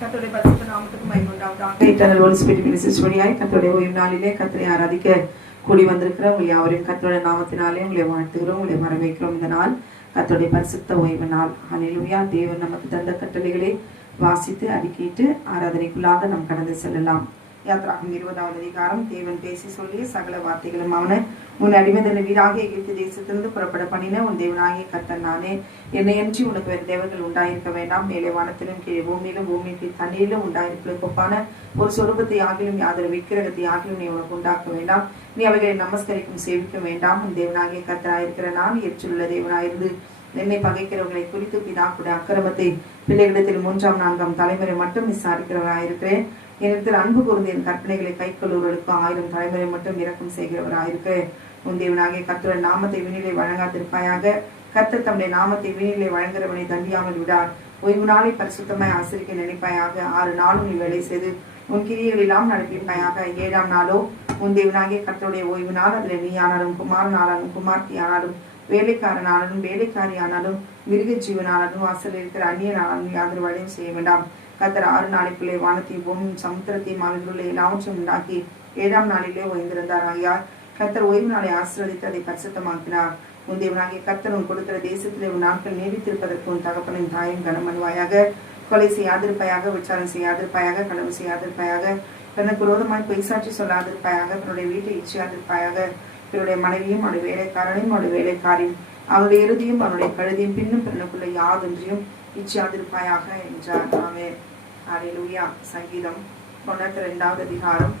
கர்த்தருடைய பரிசுத்த நாமத்துக்கு மகிமை உண்டாவதாக. இன்டர்னல் ஹோலி ஸ்பிரிட் மினிஸ்ட்ரிஸ் வழியாய் கர்த்தருடைய ஓய்வு நாளிலே கர்த்தரை ஆராதிக்க கூடி வந்திருக்கிற உங்கள் யாவரையும் கர்த்தருடைய நாமத்தினாலே உங்களை வாழ்த்துகிறோம், உங்களை வரவேற்கிறோம். இந்த நாள் கர்த்தருடைய பரிசுத்த ஓய்வு நாள். ஹல்லேலூயா. தேவன் நமக்கு தந்த கட்டளைகளை வாசித்து அறிக்கையிட்டு ஆராதனைக்குள்ளாக நாம் கடந்து செல்லலாம். யாத்ராகமம் 20வது அதிகாரம். தேவன் பேசி சொல்லிய சகல வார்த்தைகளும் அவன உன் அடிமைதன வீராக எகிப்து தேசத்திலிருந்து புறப்பட பண்ணின உன் தேவனாகிய கர்த்தர் நானே. என்னையன்றி உனக்கு வேறு தேவர்கள் உண்டாயிருக்க வேண்டாம். மேலே வானத்திலும் கீழே பூமியிலும் பூமிக்கு தண்ணீரிலும் உண்டாயிருக்க ஒப்பான ஒரு சொரூபத்தை ஆகிலும் யாதொரு விக்கிரகத்தை ஆகிலும் நீ உனக்கு உண்டாக்க வேண்டாம். நீ அவைகளை நமஸ்கரிக்கும் சேவிக்க வேண்டாம். உன் தேவனாகிய கர்த்தராயிருக்கிற நான் எச்சுள்ள தேவனாயிருந்து என்னை பகைக்கிறவர்களை குறித்து பிதாக்குடைய அக்கிரமத்தை பிள்ளைகளிடத்தில் 3ஆம் 4ஆம் தலைமுறை மட்டும் விசாரிக்கிறவராயிருக்கிறேன். என்னிடத்தில் அன்பு கூர்ந்து என் கற்பனைகளை கைக்கொள்ளுவர்களுக்கு 1000 தலைமுறை மட்டும் இரக்கம் செய்கிறவராயிருக்கிறேன். உன் தேவனாகிய கர்த்தருடைய நாமத்தை வீணிலே வழங்காதிருப்பாயாக. கர்த்தர் தம்முடைய நாமத்தை வீணிலே வழங்குகிறவனை தண்டியாமல் விடார். ஓய்வு நாளை பரிசுத்தமாய் ஆசிரிக்க நினைப்பாயாக. 6 நாளும் நீ வேலை செய்து உன் கிரியைகளெல்லாம் நடப்பிப்பாயாக. 7ஆம் நாளோ உன் தேவனாகிய கர்த்தருடைய ஓய்வு நாள். அதில் நீ ஆனாலும் குமாரனானாலும் குமார்த்தி ஆனாலும் வேலைக்காரனானாலும் வேலைக்காரியானாலும் மிருக ஜீவனானாலும் வாசலில் இருக்கிற அந்நியனானாலும் யாதொரு வழியும் செய்ய வேண்டாம். கர்த்தர் 6 நாளைக்குள்ளே வானத்தையும் பூமியும் சமுத்திரத்தையும் அவைகளுள்ள எல்லாவற்றையும் உண்டாக்கி 7ஆம் நாளிலே ஓய்ந்திருந்தார். ஆகையால் கர்த்தர் ஓய்வு நாளை ஆசீர்வதித்து அதை பரிசுத்தமாக்கினார். உன் தேவனாகிய கர்த்தர் உன் கொடுக்கிற தேசத்திலே உன் நாட்கள் நீடித்திருப்பதற்கு உன் தகப்பனின் தாயும் கனமன்வாயாக. கொலை செய்யாதிருப்பாயாக, விசாரணை செய்யாதிருப்பாயாக, கனவு செய்யாதிருப்பாயாக, தனக்கு விரோதமாய் பொய்சாட்சி சொல்லாதிருப்பாயாக, தன்னுடைய வீட்டை இச்சையாதிருப்பாயாக, இவருடைய மனைவியும் அவருடைய வேலைக்காரனையும் அவருடைய வேலைக்காரியும் அவருடைய இறுதியும் அவருடைய கழுதியும் பின்னும் பெண்ணுக்குள்ள யாதொன்றையும் இச்சையாதிருப்பாயாக என்றார். ஆமென். ஹல்லேலூயா. சங்கீதம் 92வது அதிகாரம்.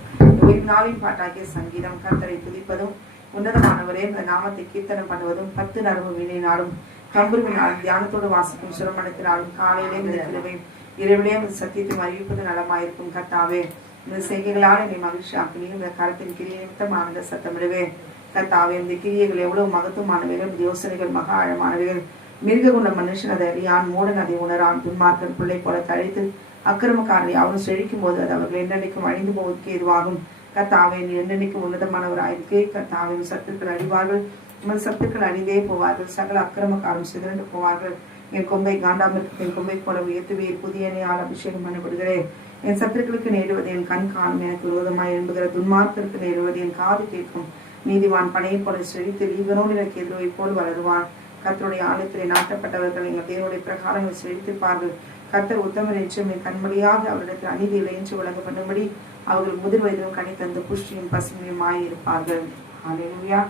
ஓய்வு நாளின் பாட்டாகிய சங்கீதம். கர்த்தரை துதிப்பதும் உன்னதமானவரே இந்த நாமத்தை கீர்த்தனம் பண்ணுவதும் 10 நரம்பு வீணையினாலும் கம்புருவினாலும் தியானத்தோடு வாசிக்கும் சுரமணத்தினாலும் காலையிலே மிதக்கிறவையும் இரவிலே சத்தியத்தை அறிவிப்பது நலமாயிருக்கும். கர்த்தாவே இந்த செய்கைகளால் என்னை மகிழ்ச்சி ஆக்கினி. இந்த கரத்தின் கிரியை நிமித்தம் ஆனந்த சத்தமிடுவேன். கர்த்தாவே இந்த கிரியைகள் எவ்வளவு மகத்துவமானவைகள், யோசனைகள் மகா ஆழமானவைகள். மிருக குண்ட மனுஷன் அதை அறியான், மூடன் அதை உணரான். துன்மார்க்கன் பிள்ளை போல தழைத்து அக்கிரமக்காரரை அவனும் செழிக்கும் போது அது அவர்கள் என்றென்னைக்கும் அழிந்து போவதற்கு எதுவாகும். கர்த்தாவே நீ என்றென்னைக்கும் உன்னதமானவராயிருக்கே. கர்த்தாவின் சத்துக்கள் அழிவார்கள், உமது சத்துக்கள் அழிந்தே போவார்கள். சகல அக்கிரமக்காரும் சிதறண்டு போவார்கள். என் கொம்பை காண்டாமிற்கு என் கொம்பை போல உயர்த்துவீர். புதிய எண்ணெயால் அபிஷேகம் பண்ணப்படுகிறேன். என் சத்துருக்களுக்கு நேருவது என் கண் காணும். எனக்கு விரோதமாய் எழும்புகிற துன்மார்க்கருக்கு நேருவது என் காது கேட்கும். நீதிவான் பனையை போல செழித்து லீகனோடு எனக்கு எதிர்வை போல் வளருவான். கர்த்தருடைய ஆலயத்திலே நாட்டப்பட்டவர்கள் எங்கள் தேவனுடைய பிரகாரங்கள் செழித்திருப்பார்கள். கர்த்தர் உத்தமர் என்றும் என் கண்மொழியாக அவரிடத்தில் அநீதி இல்லை என்று விளங்க பண்ணும்படி அவர்கள் முதிர் வயதிலும் கனி தந்து புஷ்டியும் பசுமையுமாய் இருப்பார்கள். ஹல்லேலூயா.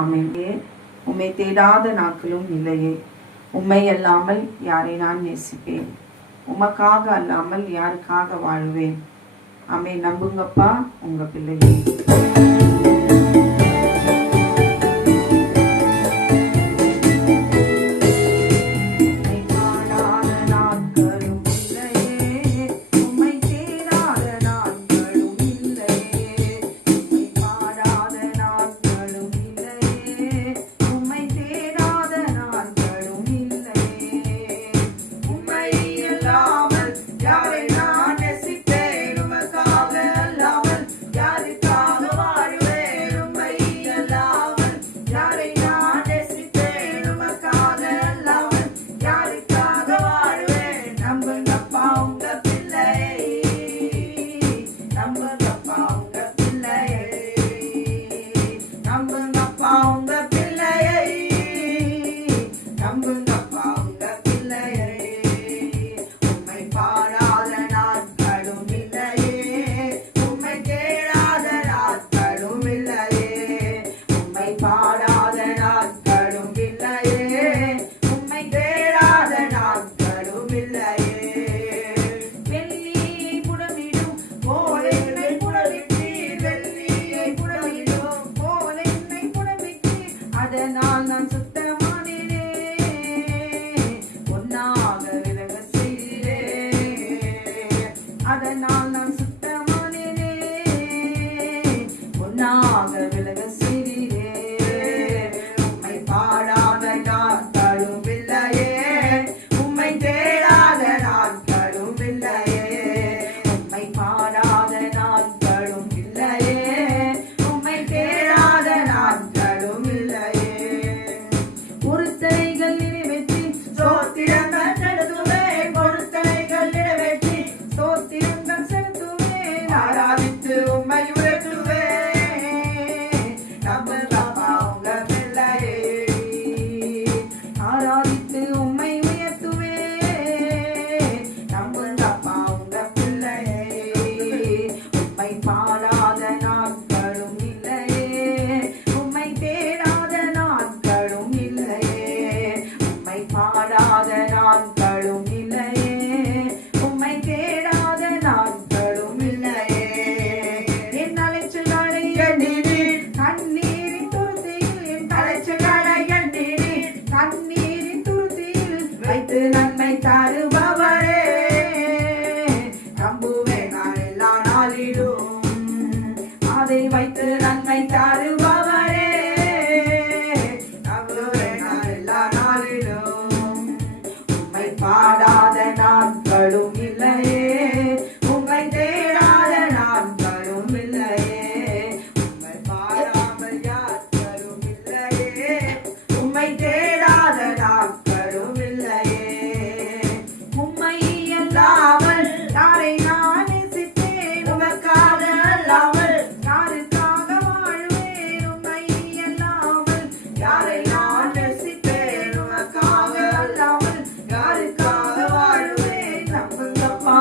ஆமென். உம்மை தேடாத நாட்களும் இல்லையே. உம்மை அல்லாமல் யாரை நான் நேசிப்பேன்? உமக்காக அல்லாமல் யாருக்காக வாழ்வேன்? ஆமென். நம்புங்கப்பா உங்க பிள்ளையே.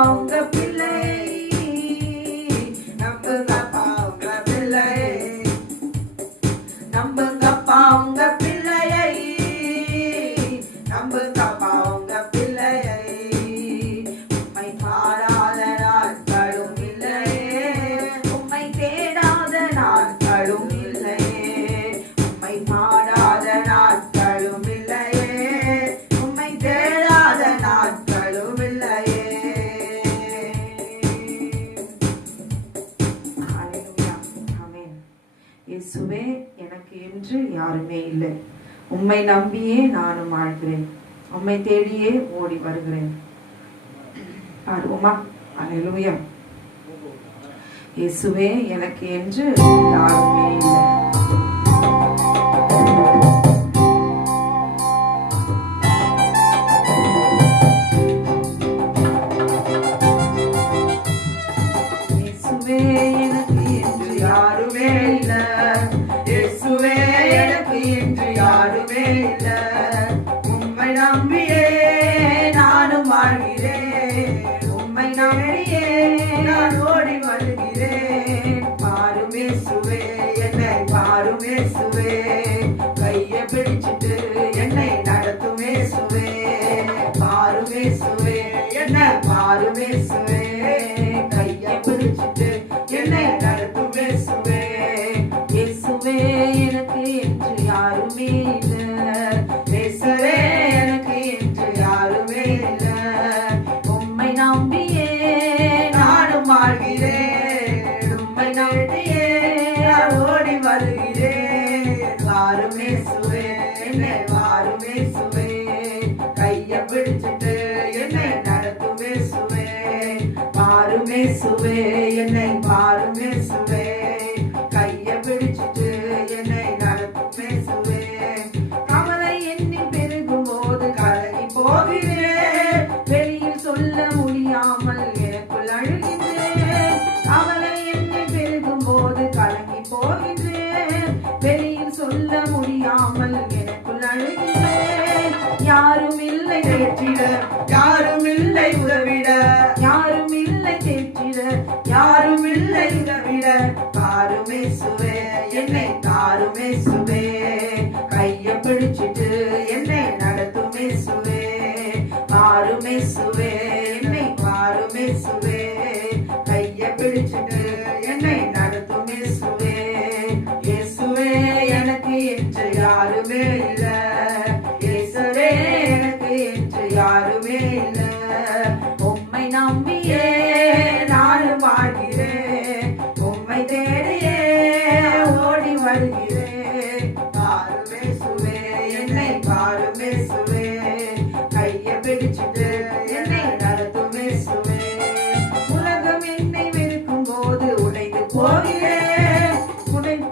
உங்க பிள்ளை, நம்புங்கப்பா உங்க பிள்ளை, நம்புங்கப்பா உங்க பிள்ளையை, நம்புங்கப்பா உங்க பிள்ளையை. உம்மை பாடாத நாட்களும் இல்லையே, உம்மை தேடாத நாட்களும் இல்லையே, உம்மை பாடாத நாட்களும் இல்லையே, உம்மை தேடாத நாட்களும் இல்லையே. ஹல்லேலூயா, ஆமென். இயேசுவே, எனக்கு என்று யாருமே இல்லை, உம்மை நம்பியே நானும் வாழ்கிறேன், உம்மை தேடியே ஓடி வருகிறேன். பாருவோமா? ஹல்லேலூயா. இயேசுவே, எனக்கு என்று யாருமே இல்லை. இயேசுவே, எனக்கு என்று யாருமே இல்லை, இயேசுவே, எனக்கு என்று யாருமே இல்லை, உம்மை நம்பியே நானும் வாழ்கிறேன், உம்மை நம்பியே நான் ஓடி வருகிறேன். பாரும் இயேசுவே, என்னை பாரும் இயேசுவே, கையை பிடிச்சிட்டு என்னை நடத்தும் இயேசுவே. பாரும் இயேசுவே, என்னை பாரும் இயேசுவே, கையை பிடிச்சிட்டு என்னை நடத்தும் இயேசுவே. இயேசுவே, எனக்கு என்று யாருமே இல்லை, இயேசுவே, எனக்கு என்று யாருமே இல்லை, உம்மை நம்பியே நானும் வாழ்கிறேன், உம்மை நம்பியே நான் ஓடி வருகிறேன். வாரும் இயேசுவே, என்னை வாரும் இயேசுவே, கையை பிடிச்சிட்டு என்னை நடத்தும் இயேசுவே. வாரும் இயேசுவே, என்னை வாரும் இயேசுவே, கையை பிடிச்சிட்டு என்னை நடத்தும் இயேசுவே. கவலை என்னில் பெருகும் போது கலங்கி போகிறேன், வெளியில் சொல்ல முடியாமல் எனக்குள் அழுகின்றேன். கவலை என்னில் பெருகும் போது கலங்கி போகின்றேன், வெளியில் சொல்ல முடியாமல் எனக்குள் அழுகின்றேன். யாரும் இல்லை தேற்றிட, யாரும் இல்லை உதவிட, யாரும் இல்லை தேற்றிட, யாரும் இல்லை உதவிட. பாரும் இயேசுவே, என்னை தாரும் இயேசுவே, கையை பிடிச்சிட்டு என்னை நடத்தும் இயேசுவே. பாரும் இயேசுவே, என்னை பாரும் இயேசுவே, கையை பிடிச்சிட்டு என்னை நடத்தும் இயேசுவே. இயேசுவே, எனக்கு என்று யாருமே இல்லை, இயேசுவே, எனக்கு என்று யாருமே இல்லை, உம்மை நம்பியே நானும் வாழ்கிறேன், உம்மை தேடியே ஓடி வருகிறேன். பாரும் இயேசுவே, என்னை பாரும் இயேசுவே, கையை பிடிச்சிட்டு என்னை நடத்தும் இயேசுவே. உலகம் என்னை வெறுக்கும் போது உடைந்து போகிறேன்,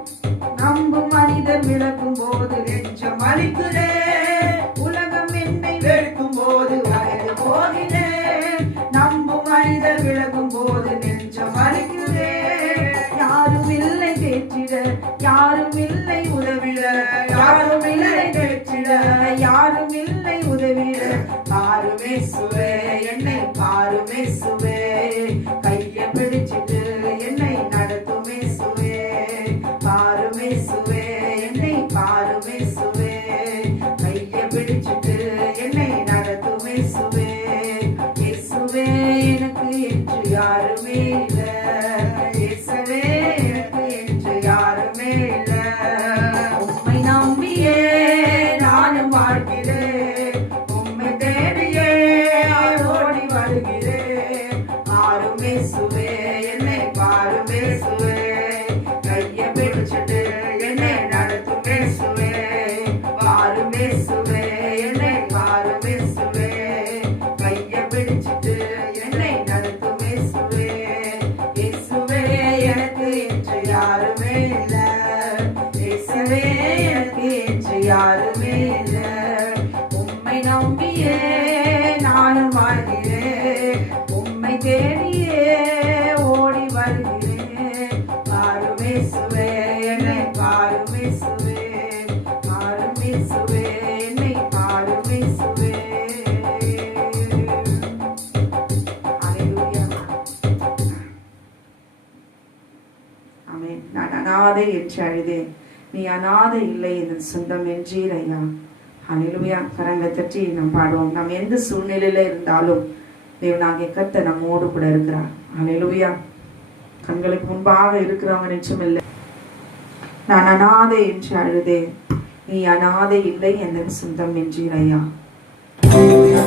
நம்பும் மனிதன் விளக்கும் போது நெஞ்சம் அழிக்கிறேன். உலகம் என்னை வெறுக்கும் போது உடைந்து போகிறேன், நம்பும் மனிதர் விளக்கும் போது நெஞ்சம் அழிக்கிறேன். யாரும் இல்லை தேற்றிட, யாரும் இல்லை உதவிட, யாரும் இல்லை தேற்றிட, யாரும் இல்லை உதவிட. பாரும் இயேசுவே, என்னை பாரும் இயேசுவே, கையை பிடிச்சிட்டு என்னை நடத்தும் இயேசுவே. பாரும் இயேசுவே, என்னை பாரும் இயேசுவே, கையை பிடிச்சிட்டு என்னை நடத்தும் இயேசுவே. இயேசுவே, எனக்கு என்று யாருமே இல்லை, இயேசுவே, எனக்கு என்று யாருமே இல்லை, உம்மை நம்பியே நானும் வாழ்கிறேன், உம்மை தேடியே ஓடி வருகிறேன். பாரும் இயேசுவே, என்னை பாரும் இயேசுவே, கையை பிடிச்சிட்டு என்னை நடத்தும் இயேசுவே. பாரும் இயேசுவே, என்னை பாரும் இயேசுவே, கையை பிடிச்சிட்டு என்னை நடத்தும் இயேசுவே. இயேசுவே, எனக்கு என்று யாருமே இல்லை, இயேசுவே, எனக்கு என்று யாருமே இல்லை, உம்மை நம்பியே நானும் வாழ்கிறேன், உம்மை தேடியே ஓடி வருகிறேன். பாரும் இயேசுவே, என்னை பாரும் இயேசுவே, பாரும் இயேசுவே, என்னை பாரும் இயேசுவே. ஹல்லேலூயா. அனாதை என்று அழுதேன், நீ அனாதை இல்லை என் சொந்தம் என்றீர் ஐயா. ஹல்லேலூயா. கரங்களை தட்டி நாம் பாடுவோம். நாம் எந்த சூழ்நிலையில இருந்தாலும் தேவனாகிய கர்த்தர் நம்மோடு கூட இருக்கிறார். ஹல்லேலூயா. கண்களுக்கு முன்பாக இருக்கிறவங்க நிச்சயமில்லை. நான் அனாதை என்று அழுதேன், நீ அனாதை இல்லை என் சொந்தம் என்றீர் ஐயா. ஹல்லேலூயா.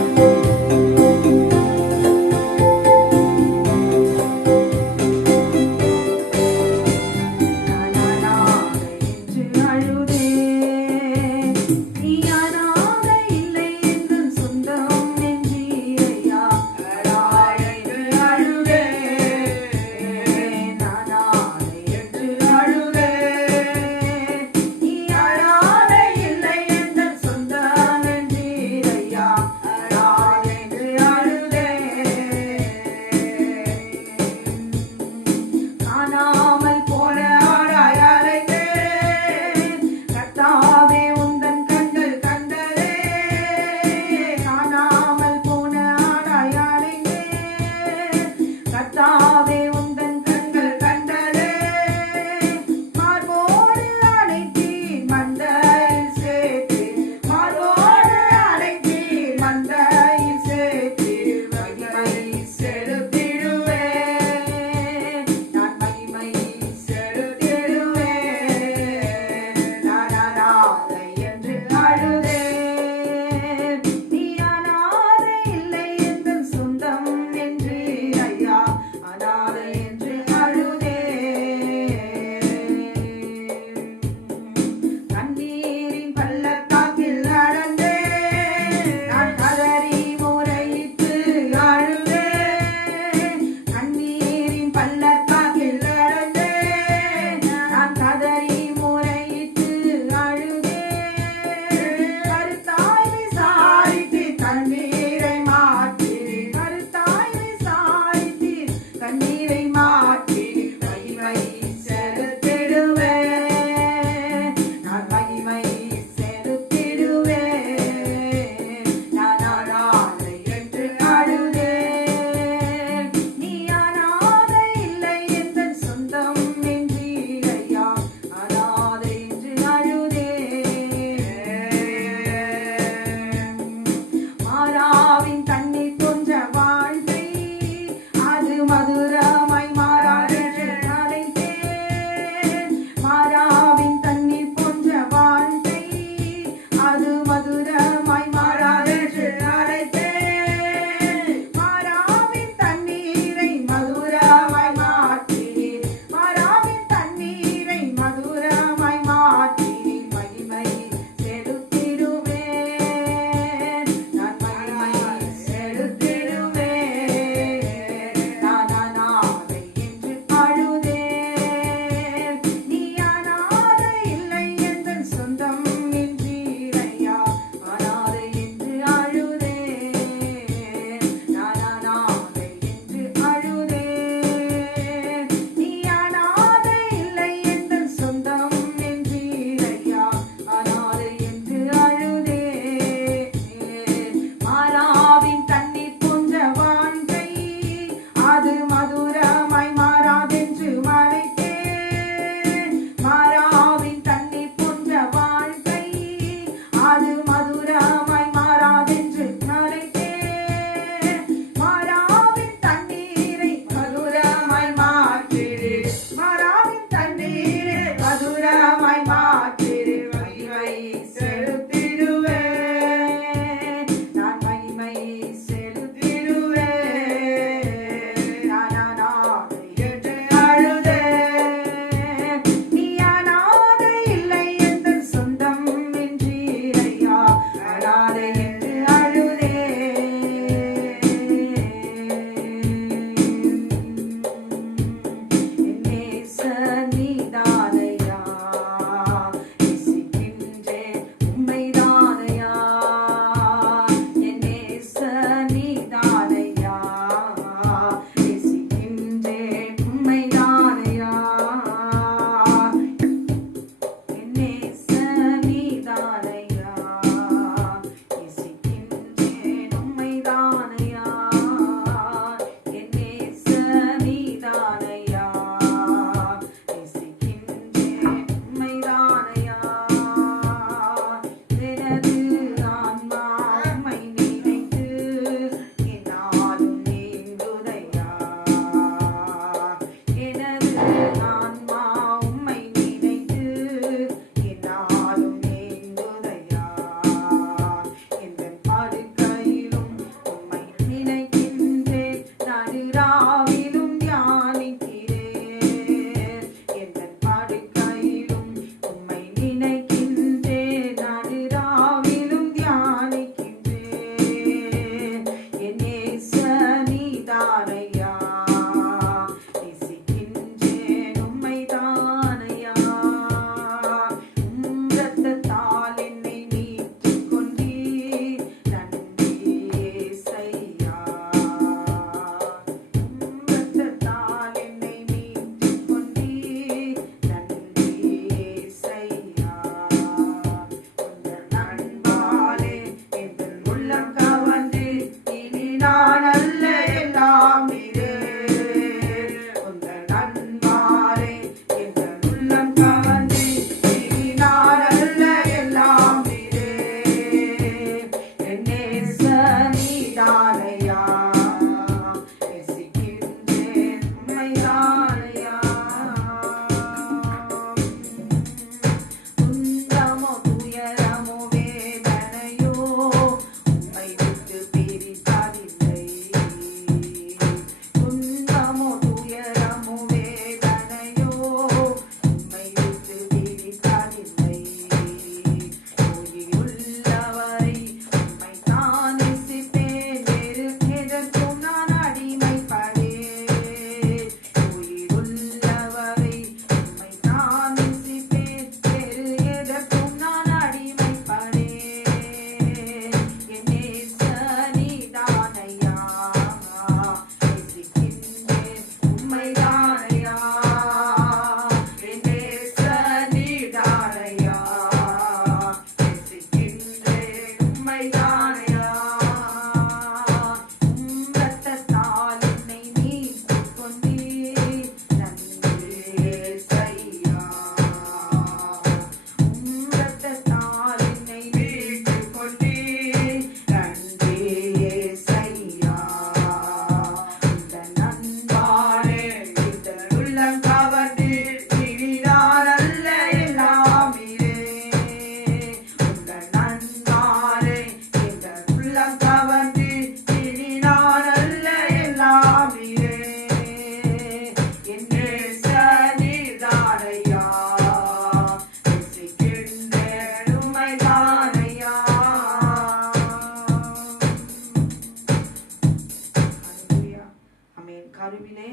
கருவிலே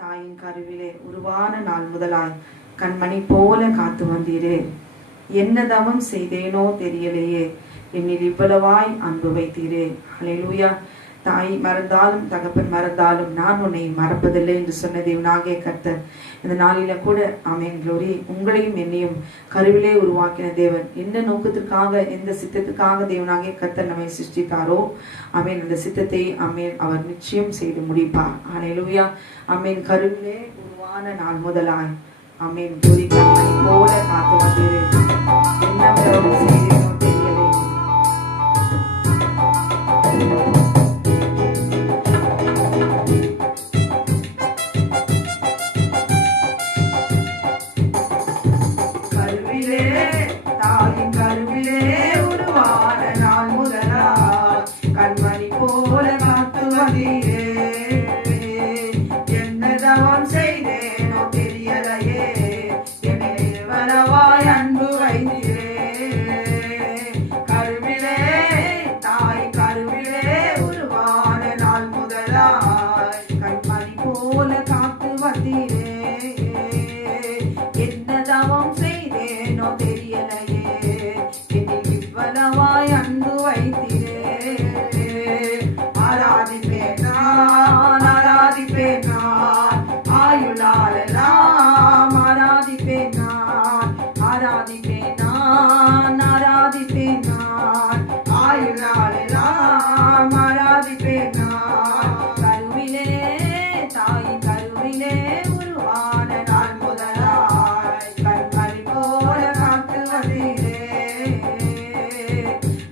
தாயின் கருவிலே உருவான நாள் முதலாய் கண்மணி போல காத்து வந்தீரே. என்ன தவம் செய்தேனோ தெரியலையே, என்னில் இவ்வளவாய் அன்பு வைத்தீரே. ஹல்லேலூயா. தாய் மறந்தாலும் தகப்பன் மறந்தாலும் நான் உன்னை மறப்பதில்லை என்று சொன்ன தேவனாகிய கர்த்தர் இந்த நாளில கூட ஆமென் க்ளோரி உங்களையும் என்னையும் கருவிலே உருவாக்கின தேவன் எந்த நோக்கத்திற்காக எந்த சித்தத்துக்காக தேவனாகிய கர்த்தர் நம்மை சிருஷ்டித்தாரோ ஆமென் அந்த சித்தத்தை ஆமென் அவர் நிச்சயம் செய்து முடிப்பார். ஹல்லேலூயா. ஆமென். கருவிலே உருவான நாள் முதலாய் ஆமென் க்ளோரி கண்மணி போல காத்து வந்தீரே. என்ன தவம் செய்தேனோ தெரியலை. தாயின் கருவிலே உருவான நாள் முதலாய் கண்மணி போல காத்து வந்தீரே. என்ன தவம் செய்தேனோ தெரியலையே, என்னில் வரவாய் அன்பு வைத்தீரே. கருவிலே தாயின் கருவிலே உருவான நாள் முதலாய் கண்மணி போல காத்து வந்தீரே. என்ன தவம் செய்தேனோ தெரியலையே, என்னில் இவ்வளவாய் அன்பு வைத்தீரே. ஆராதிப்பேன் நான், ஆராதிப்பேன் நான், ஆயுளாலெல்லாம் ஆராதிப்பேன் நான், ஆராதிப்பேன் நான், ஆராதிப்பேன் நான், ஆயுளாலெல்லாம் ஆராதிப்பேன் நான். கருவிலே தாயின் கருவிலே உருவான நாள் முதலாய் கண்மணி போல காத்து வந்தீரே.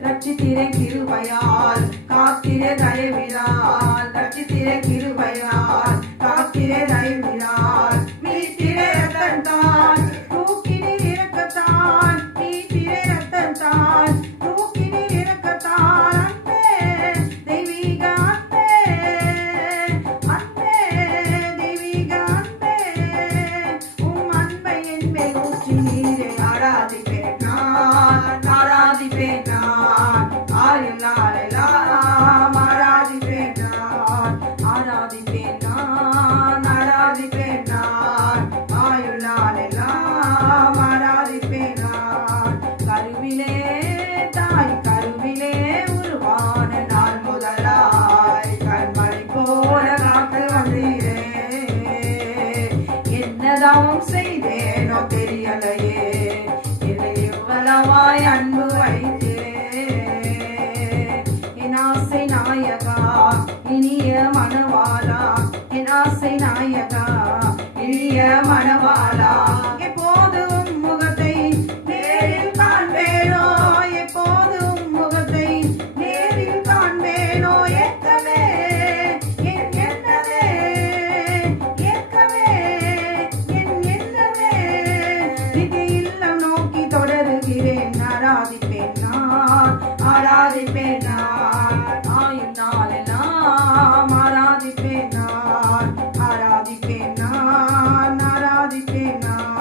ரட்சித்திரை கிருபையால் காத்திரே தயவினால், ரட்சித்திரை கிருபையால் காத்திரே தயவினால், மீட்டிரே ரத்தந்தான் தூக்கினீர் இரக்கத்தான், மீட்டிரே ரத்தந்தான் தூக்கினீர் இரக்கத்தான். அன்பே தெய்வீக அன்பே, அன்பே தெய்வீக அன்பே, உம் அன்பை என் மேல் ஊற்றினீரே. ஆராதிப்பேன் நான், ஆராதிப்பேன் நான், ஆயுளாலெல்லாம் ஆராதிப்பேன் நான், ஆராதிப்பேன் நான், ஆராதிப்பேன் நான், ஆயுளாலெல்லாம் ஆராதிப்பேன் நான். கருவிலே தாய் கருவிலே உருவான நாள் முதலாய் கண்மணி போல காத்து வந்தீரே. என்ன தவம் செய்தேனோ தெரியலையே, என்னை எவ்வளவாய் அன்பு வைத்தீரே. என் ஆசை நாயகா இனிய மணவாளா, என் ஆசை நாயகா இனிய மணவாளா, எப்போதும் முகத்தை நேரில் காண்பேனோ, எப்போதும் முகத்தை நேரில் காண்பேனோ. ஏற்கவே என் எண்ணமே, ஏற்கவே என் எண்ணமே, நித்திய இல்லம் நோக்கி தொடருகிறேன். ஆராதிப்பேன் நான், ஆராதிப்பேன் நான், ஆயுள் நாளெல்லாம் ஆராதிப்பேன் நான், ஆராதிப்பேன் நான், ஆராதிப்பேன் நான்.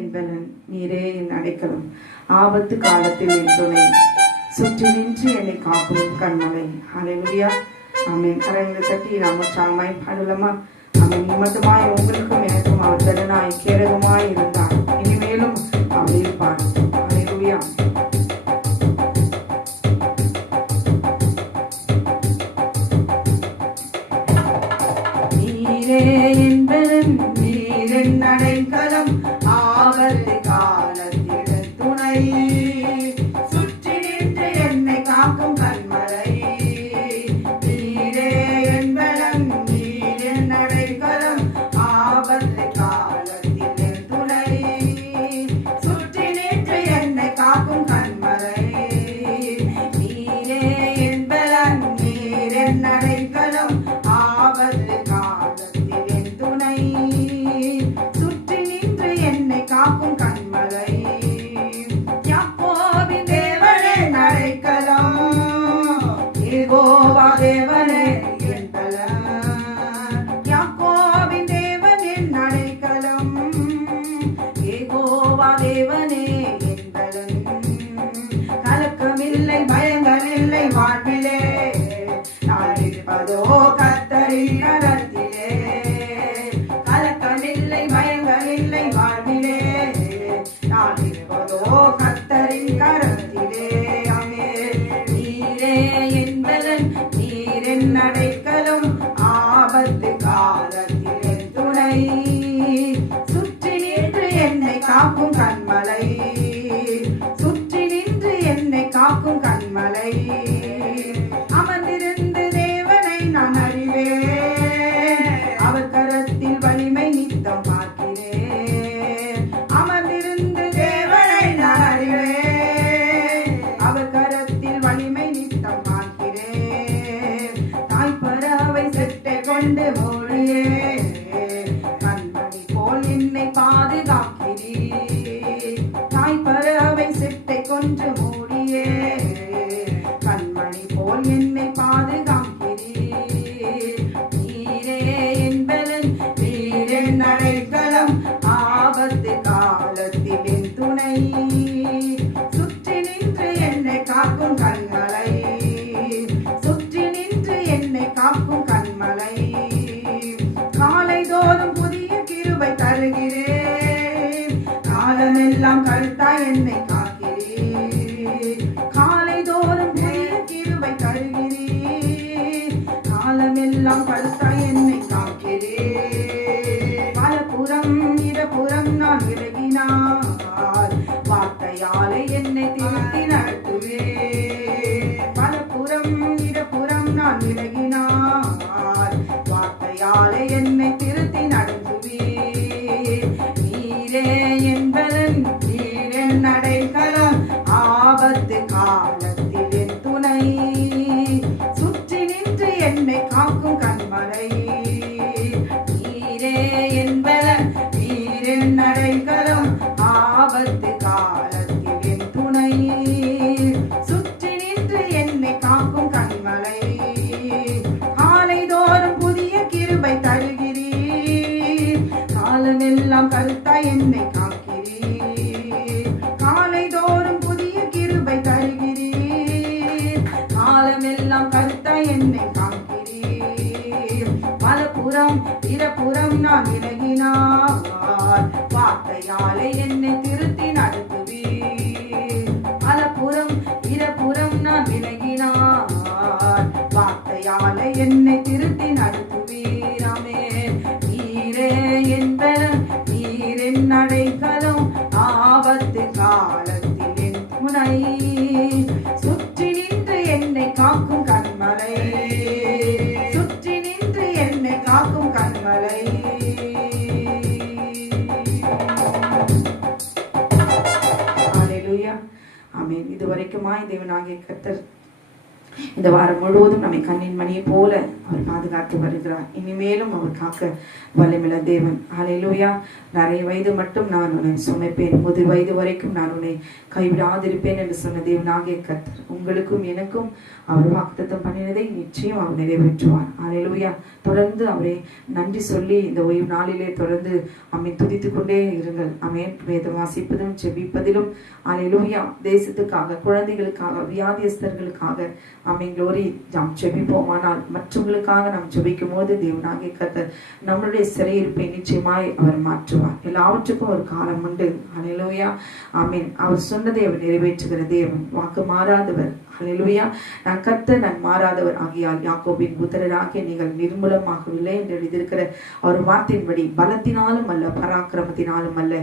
என் பலன், நீரே என் அடைக்கலம், ஆபத்து காலத்தில் என் துணை, சுற்றி நின்று என்னை காக்கும் கண்மலை. ஹல்லேலூயா. ஆமென். கரங்களை தட்டி நாம் உற்சாகமாய் பாடலாமா? ஆமென். நிமித்தமாய் உங்களுக்கும் எனக்கும் அவர் திறனாய் கேடகமாய் இருந்தார், இனிமேலும் அவர் இருப்பார். ஹல்லேலூயா. நீரே என் பலன், நீர் என் அடைக்கலம், ஆபத்து காலத்தில் துணை, சுற்றி நின்று என்னை காக்கும் கண்மலை. நீரே என் பலன், நீர் என் அடைக்கலம், ஆபத்து காலத்தில் துணை, சுற்றி நின்று என்னை காக்கும் கண்மலை. நீரே என் பலன், நீர் என் அடைக்கலம், ஆபத்து காலத்தில் துணை, சுற்றி நின்று என்னை காக்கும் கண்மலை. யாக்கோபின் தேவனே அடைக்கலம், யெகோவா தேவனே என் பலன். யாக்கோபின் தேவனின் அடைக்கலம், யெகோவா தேவனே என் பலன். கலக்கமில்லை, பயங்கள் இல்லை வாழ்விலே, நான் இருப்பதோ கர்த்தரின் கரத்திலே. கலக்கமில்லை, பயங்கள் இல்லை வாழ்விலே, நான் இருப்பதோ கர்த்தரின் கரத்திலே. ஆமென். நீரே என் பலன், நீர் என் அடைக்கலம், ஆபத்து காலத்தில் என் துணை, சுற்றி நின்று என்னை காக்கும் கண்மலை, சுற்றி நின்று என்னை காக்கும் கண்மலை. அமர்ந்திருந்து தேவனை நான் அறிவேன், அவர் கரத்தில் வலிமை நித்தம் பார்க்கிறேன். அமர்ந்திருந்து தேவனை நான் அறிவேன், அவர் கரத்தில் வலிமை நித்தம் பார்க்கிறேன். தாய்ப்பறவை செட்டை கொண்டு மொழியே, கண்மணி போல் என்னை பாதுகாக்கிறீர். தாய்ப்பறவை செட்டை கொண்டு மூடியே, கண்மணி போல் என்னை பாதுகாக்கிறீர். நீரே என் பலன், நீர் என் அடைக்கலம், ஆபத்து காலத்தில் என் துணை, சுற்றி நின்று என்னை காக்கும் கண்மலை, சுற்றி நின்று என்னை காக்கும் கண்மலை. காலை தோறும் புதிய கிருபை தருகிறேன், காலமெல்லாம் கருத்தாய் என்னை காக்கிறேன். காலை தோறும் புதிய கிருபை தருகிறேன், காலமெல்லாம் கருத்தாய் என்னை காக்கிறேன். பலபுறம் இடப்புறம் நான் விலகினார், வார்த்தையாலே என்னை திருத்தி நடத்துவேன். பலபுறம் இடப்புறம் நான் விலகினார், வார்த்தையாலே என்னை திருத்தி நடத்துவேன். நீரே என் பலன், நீர் என் அடைக்கலம், ஆபத்து காலத்தில் என் துணை, சுற்றி நின்று என்னை காக்கும் கண்மலை. நீரே என் பலன், நீர் என் அடைக்கலம், ஆபத்து காலத்தில் என் துணை, சுற்றி நின்று என்னை காக்கும் கண்மலை. காலை தோறும் புதிய கிருபை தருகிறீர், காலமெல்லாம் கருத்தாய் என்னை காக்கிறீர். காலை தோறும் புதிய கிருபை தருகிறீர், காலமெல்லாம் கருத்தாய் என்னை காக்கிறீர். பலபுறம் இடப்புறம் நான் விலகினார், வார்த்தையாலே என்னை திருத்தி நடத்துவீர். பலபுறம் இடப்புறம் நான் விலகினார், வார்த்தையாலே என்னை திருத்தி நடத்துவீர். ஆமென். நீரே என் பலன், நீர் என் அடைக்கலம், ஆபத்து காலத்தில் என் துணை, சுற்றி நின்று என்னை காக்கும் கண்மலை, சுற்றி நின்று என்னை காக்கும் கண்மலை. ஹல்லேலூயா. ஆமென். இதுவரைக்குமாய் தேவனாகிய கர்த்தர் இந்த வாரம் முழுவதும் நம்மை கண்ணின் மணியை போல அவர் பாதுகாத்து வருகிறார். இனிமேலும் அவர் காக்க வல்லமையுள்ள தேவன். ஹல்லேலூயா. நிறைய வயது மட்டும் நான் உன்னை சுமைப்பேன், முதிர் வயது வரைக்கும் நான் உன்னை கைவிடாதிருப்பேன் என்று சொன்ன தேவனாகிய கர்த்தர் உங்களுக்கும் எனக்கும் அவர் வாக்குத்தத்தம் பண்ணினதை நிச்சயம் அவர் நிறைவேற்றுவார். ஹல்லேலூயா. தொடர்ந்து அவரை நன்றி சொல்லி இந்த ஓய்வு நாளிலே தொடர்ந்து அம்மை துதித்துக் கொண்டே இருங்கள். அமேன். வேதம் வாசிப்பதும் ஜெபிப்பதிலும் ஹல்லேலூயா. தேசத்துக்காக, குழந்தைகளுக்காக, வியாதியஸ்தர்களுக்காக அமேன் க்ளோரி நாம் ஜெபிப்போமானால், மற்றவங்களுக்காக நாம் ஜெபிக்கும் போது தேவனாகிய கர்த்தர் நம்மளுடைய சிறையிருப்பை நிச்சயமாய் அவர் மாற்றுவார். எல்லாவற்றுக்கும் ஒரு காலம் உண்டு. ஹல்லேலூயா. ஆமீன். அவர் சொன்னதை அவர் நிறைவேற்றுகிற தேவன், வாக்கு மாறாதவர். ஹல்லேலூயா. நான் கர்த்தர், நான் மாறாதவர் ஆகியால் யாக்கோபின் புத்திரராகிய நீங்கள் நிர்மூலமாகவில்லை என்று எழுதியிருக்கிற அவர் வார்த்தையின்படி பலத்தினாலும் அல்ல, பராக்கிரமத்தினாலும் அல்ல,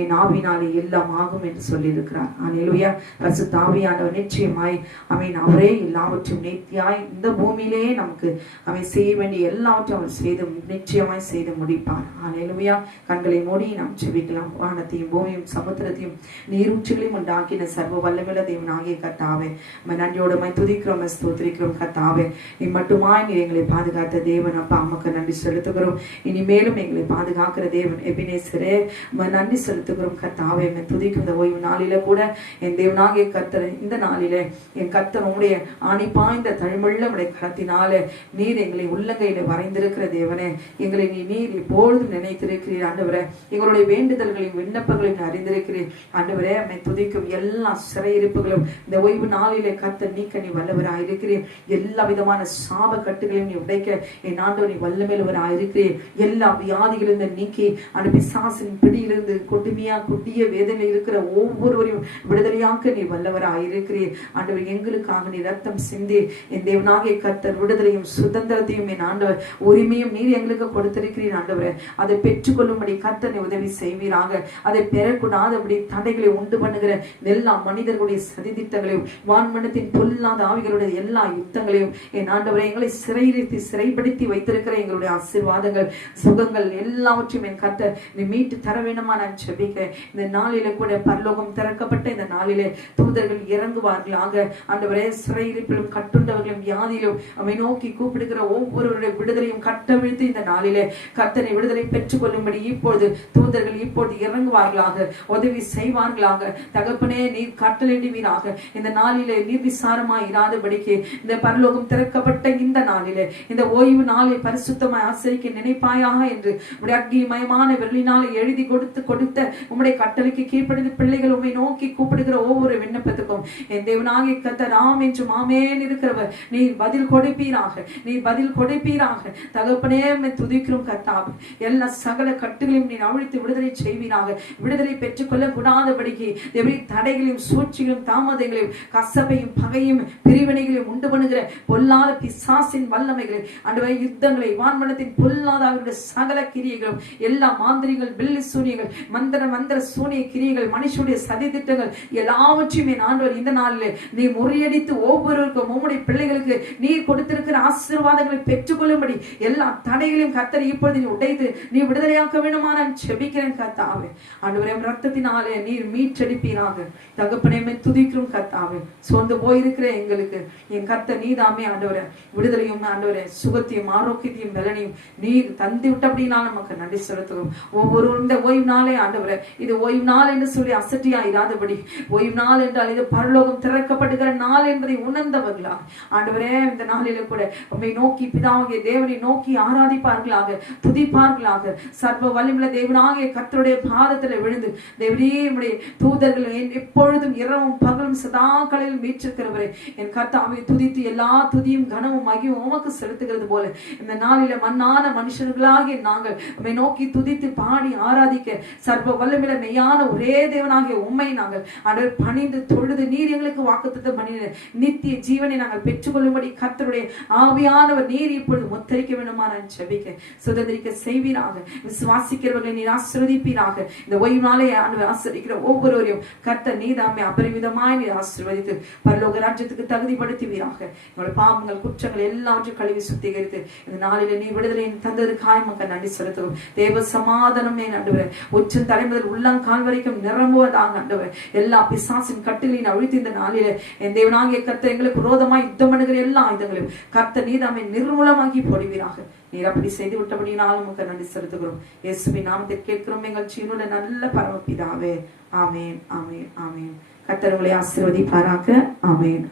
என் ஆவினாலே எல்லாம் ஆகும் என்று சொல்லியிருக்கிறார். ஹல்லேலூயா. பரிசுத்த ஆவியானவர் நிச்சயமாய் அமீன் அவரே எல்லாவற்றையும் நேர்த்தியாய் இந்த பூமியிலே நமக்கு அவன் செய்ய வேண்டிய எல்லாவற்றையும் அவர் செய்து நிச்சயமாய் செய்து முடிப்பார். ஹல்லேலூயா. கண்களை மூடி நாம் ஜெபிக்கலாம். வானத்தையும் பூமியும் சமுத்திரத்தையும் நீரூற்றுகளையும் உண்டாக்கின சர்வ வல்லமையுள்ள தேவனாகிய கர்த்தாவே, நன்றியோடு துதிக்கிறோம், ஸ்தோத்திரிக்கிறோம் கர்த்தாவே. நீ மட்டுமாய் நீ எங்களை பாதுகாத்த தேவன் அப்பா, அம்மாக்கு நன்றி செலுத்துகிறோம். இனிமேலும் எங்களை பாதுகாக்கிற தேவன் எபினேசரே, நன்றி செலுத்துகிறோம் கர்த்தாவே. துதிக்கும் இந்த ஓய்வு நாளில கூட என் தேவனாகிய கர்த்தர், இந்த நாளிலே என் கர்த்தர் உடைய ஆணிப்பாய்ந்த தழுமுள்ள உடைய கரத்தினாலே நீர் எங்களை உள்ளங்கையில வரைந்திருக்கிற தேவனே, எங்களை நீர் எப்பொழுதும் நினைத்திருக்கிறீர் ஆண்டவரே. எங்களுடைய வேண்டுதல்களையும் விண்ணப்பங்களையும் அறிந்திருக்கிறீர் ஆண்டவரே. அம்மை துதிக்கும் எல்லா சிறையிருப்புகளும் இந்த ஓய்வு நாளிலே கர்த்தர் நீக்க நீ வல்லவராயிருக்கிறீர். எல்லா விதமான சாப கட்டுகளையும் நீ உடைக்க என் ஆண்டவர் நீ வல்லமையுள்ளவராயிருக்கிறீர். எல்லா வியாதிகளிலிருந்து நீக்கி அந்த பிசாசின் பிடியிலிருந்து கொட்டிய வேதனை இருக்கிற ஒவ்வொருவரையும் விடுதலையாக்க நீ வல்லவராயிருக்கிறீர் ஆண்டவர். எங்களுக்காக நீ ரத்தம் சிந்தி என் தேவனாகிய கர்த்தர் விடுதலையும் சுதந்திரத்தையும் என் ஆண்டவர் உரிமையும் நீர் எங்களுக்கு கொடுத்திருக்கிறீர் ஆண்டவர். அதை பெற்றுக்கொள்ளும்படி கர்த்தனை உதவி செய்வீராக. அதை பெறக்கூடாதபடி தடைகளை உண்டு பண்ணுகிற எல்லா மனிதர்களுடைய சதித்திட்டங்களையும் வான்மனத்தின் பொல்லாத ஆவிகளுடைய எல்லா யுத்தங்களையும் என் ஆண்டவரை எங்களை சிறைப்படுத்தி வைத்திருக்கிற எங்களுடைய ஆசீர்வாதங்கள் சுகங்கள் எல்லாவற்றையும் என் கர்த்தர் நீ மீட்டு தர வேண்டுமா நான் ஜெபிக்கிறேன். இந்த நாளிலே கூட பரலோகம் திறக்கப்பட்ட இந்த நாளிலே தூதர்கள் இறங்குவார்களாக ஆண்டவரே. சிறையிருப்பிலும் கட்டுண்டவர்களும் வியாதியிலும் அவை நோக்கி கூப்பிடுகிற ஒவ்வொருவருடைய விடுதலையும் கட்டவிழ்த்து இந்த நாளிலே கர்த்தனை விடுதலை பெற்றுக் கொள்ளும்படி இப்பொழுது தூதர்கள் இப்பொழுது இறங்குவார்களாக, உதவி செய்வார்களாக. தகப்பனே நீர் கட்டளையிடுவீராக. இந்த நாளிலே நீர் விசாரமாய் இராதபடிக்கு இந்த பரலோகம் திறக்கப்பட்ட இந்த நாளிலே இந்த ஓய்வு நாளை பரிசுத்தமாய் ஆசரிக்க நினைப்பாயாக என்று அக்னிமயமான வெள்ளினாலே எழுதி கொடுத்த உம்முடைய கட்டளைக்கு கீழ்ப்படிந்த பிள்ளைகள் உம்மை நோக்கி கூப்பிடுகிற ஒவ்வொரு விண்ணப்பத்துக்கும் என் தேவனாகிய கர்த்தர் ஆம் என்றும் ஆமென் இருக்கிறவர் நீ பதில் கொடுப்பீராக, நீ பதில் கொடுப்பீராக. தகப்பனே துதிக்கிறோம் கர்த்தாவே. எல்லா சகல கட்டுகளையும் நீ அவிழ்த்து விடுதலை செய்வீராக. விடுதலை பெற்றுக் கொள்ள கூடாதபடிக்கு தடைகளையும் சூழ்ச்சிகளையும் தாமதங்களையும் கசப்பையும் பகையும் பிரிவினைகளையும் உண்டு பண்ணுகிற பொல்லாத பிசாசின் வல்லமைகளை ஆண்டவரே, யுத்தங்களை வான்மனத்தின் பொல்லாத சகல கிரியைகளும் எல்லா மாந்திரிகள் பில்லி சூனியங்கள் மந்திர சூனிய கிரியைகள் மனுஷனுடைய சதி திட்டங்கள் எல்லாவற்றையும் என் ஆண்டவர் இந்த நாளிலே நீ முறியடித்து ஒவ்வொருவருக்கும் உம்முடைய பிள்ளைகளுக்கு நீர் கொடுத்திருக்கிற ஆசீர்வாதங்களை பெற்றுக்கொள்ளும்படி எல்லா தடைகளையும் கர்த்தர் இப்பொழுது நீ உடைத்து நீ விடுதலையாக்க வேண்டுமா நான் ஜெபிக்கிறேன் கர்த்தாவே. ஆண்டவரே ரத்தத்தினாலே நீர் மீட்டெடுப்பீராக. தகப்பனே துதிக்கிறோம் கர்த்தாவே. சொந்து போயிருக்கிற எங்களுக்கு என் கர்த்தர் நீதாமே ஆண்டவரே விடுதலையும் ஆண்டவரே சுகத்தையும் ஆரோக்கியத்தையும் பலனையும் நீர் தந்து விட்ட அப்படின்னா நமக்கு நன்றி செலுத்துகிறோம். ஒவ்வொரு இந்த ஓய்வு நாளே ஆண்டவரே இது ஓய்வு நாள் என்று சொல்லி அசட்டியா இராதபடி ஓய்வு நாள் என்றால் இது பரலோகம் திறக்கப்படுகிற நாள் என்பதை உணர்ந்தவர்களா ஆண்டவரே இந்த நாளில கூட உம்மை நோக்கி பிதாவாகிய தேவனை நோக்கி ஆராதிப்பார்களாக, துதிப்பார்களாக. சர்வ வல்லமையுள்ள தேவனாகிய கர்த்தருடைய பாதத்தில் விழுந்து தேவனே உம்முடைய தூதர்கள் எப்பொழுதும் இரவும் பகலும் சதா காலையில் மீட்டிருக்கிறவரே என் கர்த்தாவை துதித்து எல்லா துதியும் கனமும் மகியும் உமக்கு செலுத்துகிறது போல இந்த நாளில மண்ணான மனுஷர்களாகிய நாங்கள் உம்மை நோக்கி துதித்து பாடி ஆராதிக்க சர்வ வல்லமையுள்ள மெய்யான ஒரே தேவனாகிய உம்மை நாங்கள் ஆண்டவர் பணிந்து தொழுது நீர் எங்களுக்கு வாக்குத்தத்தம் பண்ணின நித்திய ஜீவனை நாங்கள் பெற்றுக்கொள்ளும்படி கர்த்தருடைய ஆவியானவர் நீர் இப்பொழுது முத்தரிக்க வேண்டுமா நான் ஜெபிக்க சுதந்திரிக்க செய்வீராக. விசுவாசிக்கிறவர்களை நீர் ஆசீர்வதிப்பீராக. இந்த ஓய்வு நாளை ஆண்டவர் ஆசீர்வதிக்கிற ஒவ்வொருவரையும் கர்த்தர் நீதாமே அபரிமிதமாய் நீர் ஆசீர்வதித்து பரலோக பரலோக ராஜ்யத்துக்கு தகுதிப்படுத்துவீராக. எங்களுடைய பாவங்கள் குற்றங்கள் எல்லாவற்றையும் கழுவி சுத்திகரித்து இந்த நாளில நீ விடுதலை தந்ததுக்காய் மக்கள் நன்றி செலுத்துவோம். தேவ சமாதானமே ஆண்டவரே உச்சம் தலைமுதல் உள்ளங்கால் வரைக்கும் நிரம்புவதாக ஆண்டவரே. எல்லா பிசாசின் கட்டிலையும் அழித்து இந்த நாளில என் தேவனாகிய கர்த்தர் எங்களுக்கு விரோதமாய் யுத்தம் பண்ணுகிற எல்லா ஆயுதங்களையும் கர்த்தர் நீதாமே நிர்மூலமாக்கி போடுவீராக. நீர் அப்படி செய்து விட்டபடினாலும் உமக்கு நன்றி செலுத்துகிறோம். இயேசுவின் நாமத்தில் கேட்கிறோம் எங்கள் ஜீவனுள்ள நல்ல பரமபிதாவே. ஆமேன், ஆமேன், ஆமேன். கர்த்தர் உங்களை ஆசீர்வதிப்பாராக. ஆமேன்.